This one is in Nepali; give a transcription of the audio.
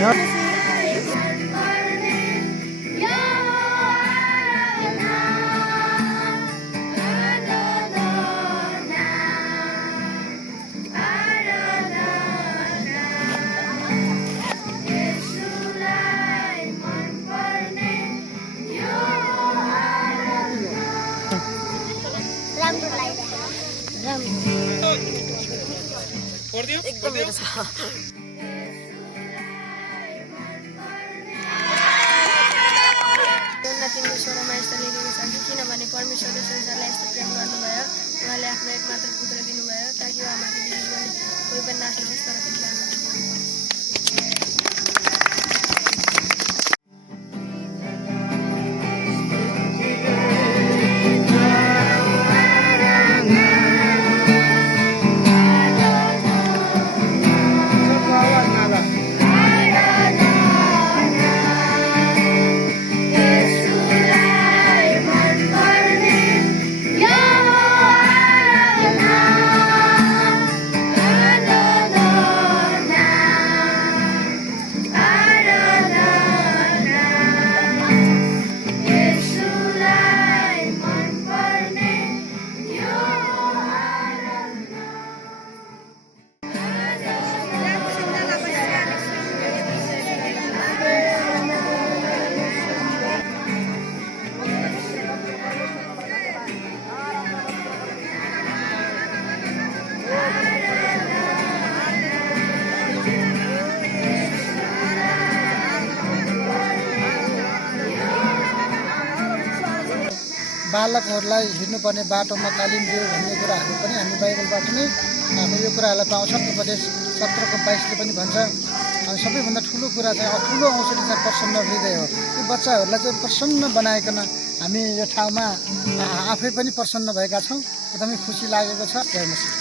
एकदम मेरो छ तिम्रो स्वरमा यस्तो लेखेको छ कि किनभने परमेश्वरले संसारलाई यस्तो प्रेम गर्नुभयो उहाँले आफ्नो एकमात्र पुत्र दिनुभयो ताकि उहाँमाथि विश्वास गर्ने कोही पनि नाश नहोस् तर बालकहरूलाई हिँड्नुपर्ने बाटोमा तालिम दियो भन्ने कुराहरू पनि हामी बाइबलबाट नै हामी यो कुराहरूलाई पाउँछौँ। उपदेश 17:22ले पनि भन्छ। अनि सबैभन्दा ठुलो कुरा चाहिँ ठुलो औषधि चाहिँ प्रसन्न हृदय हो। यो बच्चाहरूलाई चाहिँ प्रसन्न बनाइकन हामी यो ठाउँमा आफै पनि प्रसन्न भएका छौँ। एकदमै खुसी लागेको छ। जय मसीह।